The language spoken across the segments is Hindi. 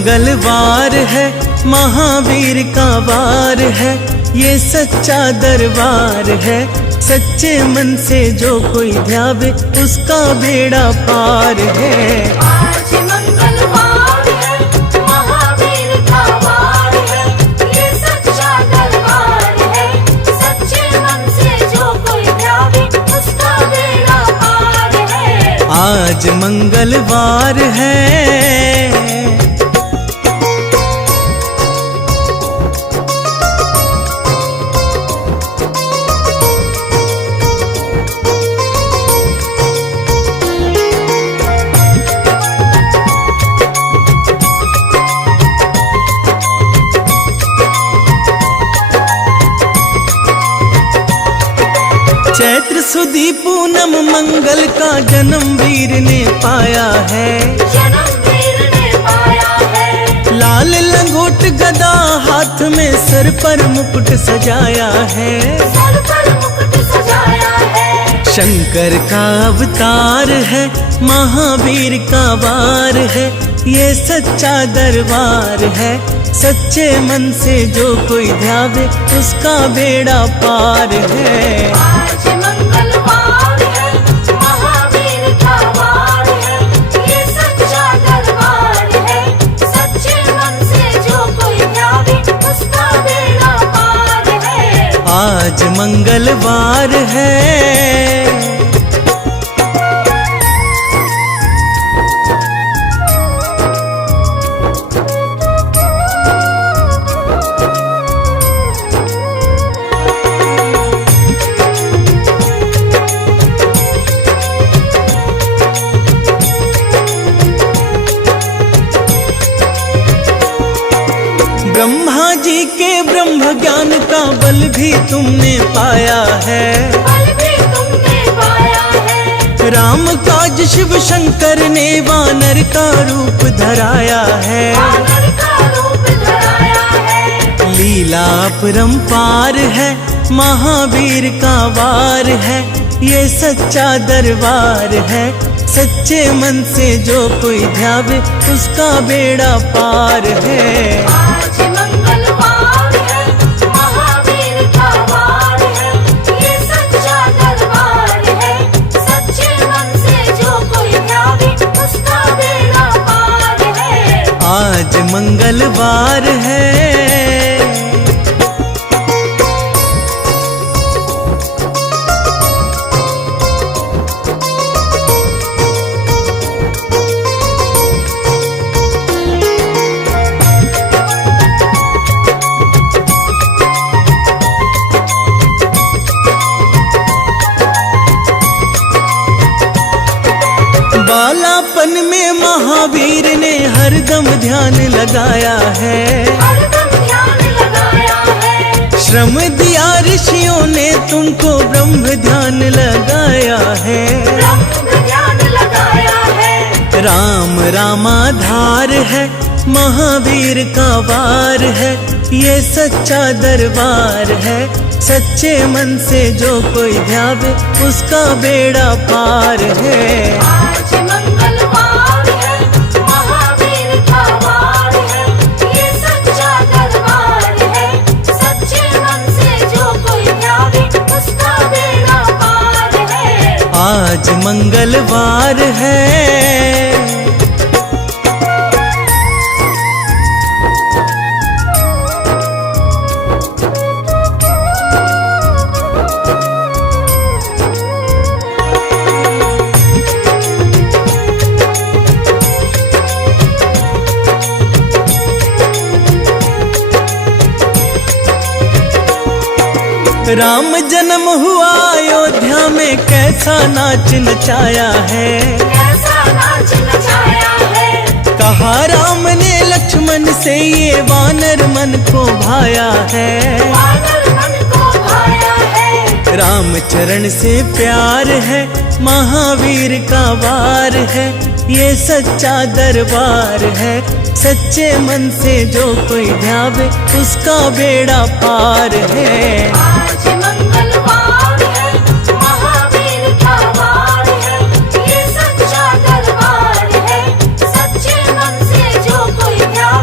मंगलवार है, महावीर का वार है, ये सच्चा दरबार है। सच्चे मन से जो कोई ध्यावे उसका बेड़ा पार है। आज मंगलवार है, महावीर का वार है, ये सच्चा दरबार है। सच्चे मन से जो कोई ध्यावे उसका बेड़ा पार है। आज मंगलवार है। चैत्र सुदी पूनम मंगल का जन्म वीर ने पाया है। जन्म वीर ने पाया है। लाल लंगोट गदा हाथ में, सर पर मुकुट सजाया है। सर पर मुकुट सजाया है। शंकर का अवतार है, महावीर का वार है, ये सच्चा दरबार है। सच्चे मन से जो कोई ध्यावे उसका बेड़ा पार है। आज मंगलवार है, महावीर का वार है, ये सच्चा दरबार है। सच्चे मन से जो कोई ध्यावे उसका बेड़ा पार है। आज मंगलवार है। ब्रह्मा जी के ब्रह्म ज्ञान का बल भी तुमने पाया है। बल भी तुमने पाया है। राम काज शिव शंकर ने वानर का रूप धराया है। वानर का रूप धराया है। लीला अपरंपार है, महावीर का वार है, ये सच्चा दरबार है। सच्चे मन से जो कोई ध्यावे उसका बेड़ा पार है। आज मंगलवार है, महावीर का वार है, ये सच्चा दरबार है। सच्चे मन से जो कोई ध्यावे उसका बेड़ा पार है। आज मंगलवार है। बालापन में महावीर ने हरदम ध्यान लगाया है। हरदम ध्यान लगाया है। श्रम दिया ऋषियों ने तुमको, ब्रह्म ध्यान लगाया है। ब्रह्म ध्यान लगाया है। राम रामाधार है, महावीर का वार है, ये सच्चा दरबार है। सच्चे मन से जो कोई ध्यावे उसका बेड़ा पार है। आज मंगलवार है, महावीर का वार है, ये सच्चा दरबार है। सच्चे मन से जो कोई ध्यावे उसका बेड़ा पार है। आज मंगलवार है। राम जन्म हुआ अयोध्या में, कैसा नाच नचाया है। कैसा नाच नचाया है। कहा राम ने लक्ष्मण से, ये वानर मन को भाया है। वानर मन को भाया है। राम चरण से प्यार है, महावीर का वार है, ये सच्चा दरबार है। सच्चे मन से जो कोई ध्यावे उसका बेड़ा पार है। आज मंगलवार है, महावीर का वार है, ये सच्चा दरबार है। सच्चे मन से जो कोई ध्यावे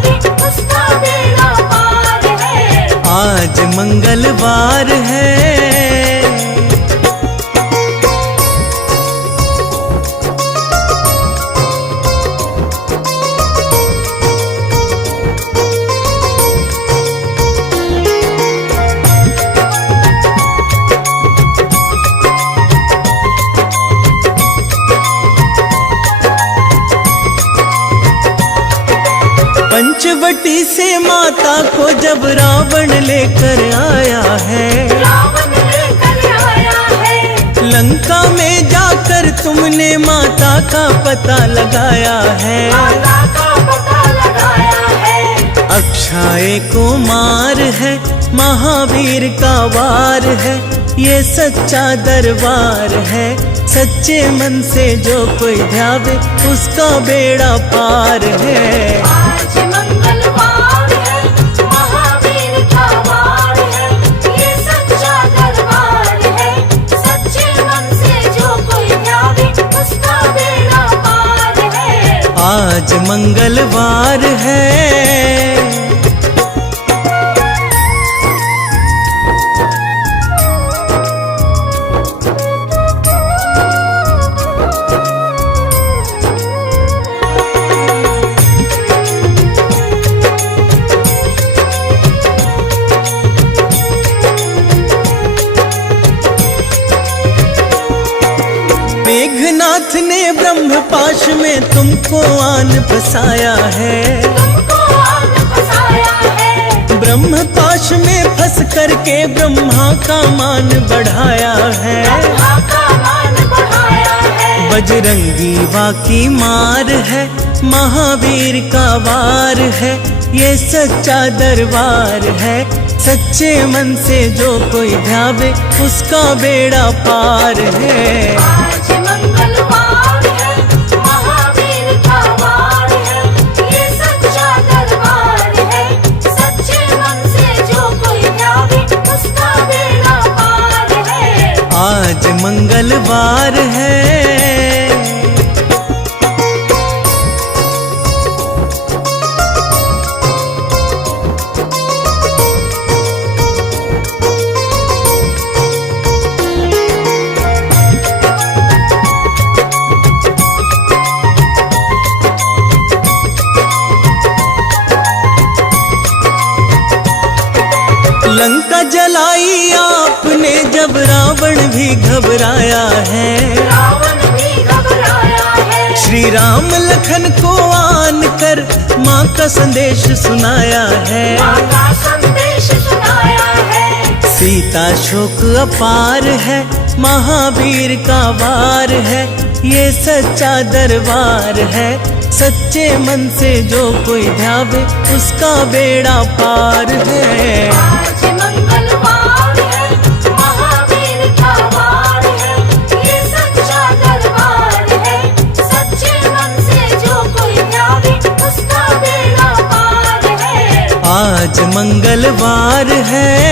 मिट्टी से माता को जब रावण लेकर आया है, रावण लेकर आया है। लंका में जाकर तुमने माता का पता लगाया है। माता का पता लगाया है। अक्षय कुमार है, महावीर का वार है, ये सच्चा दरबार है। सच्चे मन से जो कोई ध्यावे उसका बेड़ा पार है। आज मंगलवार है, महावीर का वार है, ये सच्चा दरबार है। सच्चे मन से जो कोई ध्यावे उसका बेड़ा पार है। आज मंगलवार है। मेघनाथ ने ब्रह्म पाश में तुमको आन फसाया है। तुमको आन फसाया है। ब्रह्म पाश में फंस करके ब्रह्मा का मान बढ़ाया है। ब्रह्मा का मान बढ़ाया है। बजरंगी बाकी मार है, महावीर का वार है, ये सच्चा दरबार है। सच्चे मन से जो कोई ध्यावे उसका बेड़ा पार है। आज मंगलवार है, महावीर का वार है, ये सच्चा दरबार है। सच्चे मन से जो कोई ध्यावे उसका बेड़ा पार है। आज मंगलवार है। लंका जलाई आपने जब रावण भी घबराया है। रावण भी घबराया है। श्री राम लखन को आन कर माँ का संदेश सुनाया है। माँ का संदेश सुनाया है। सीता शोक अपार है, महावीर का वार है, ये सच्चा दरबार है। सच्चे मन से जो कोई ध्यावे उसका बेड़ा पार है। आज मंगलवार है, महावीर का वार है, ये सच्चा दरबार है। सच्चे मन से जो कोई ध्यावे उसका बेड़ा पार है। आज मंगलवार है।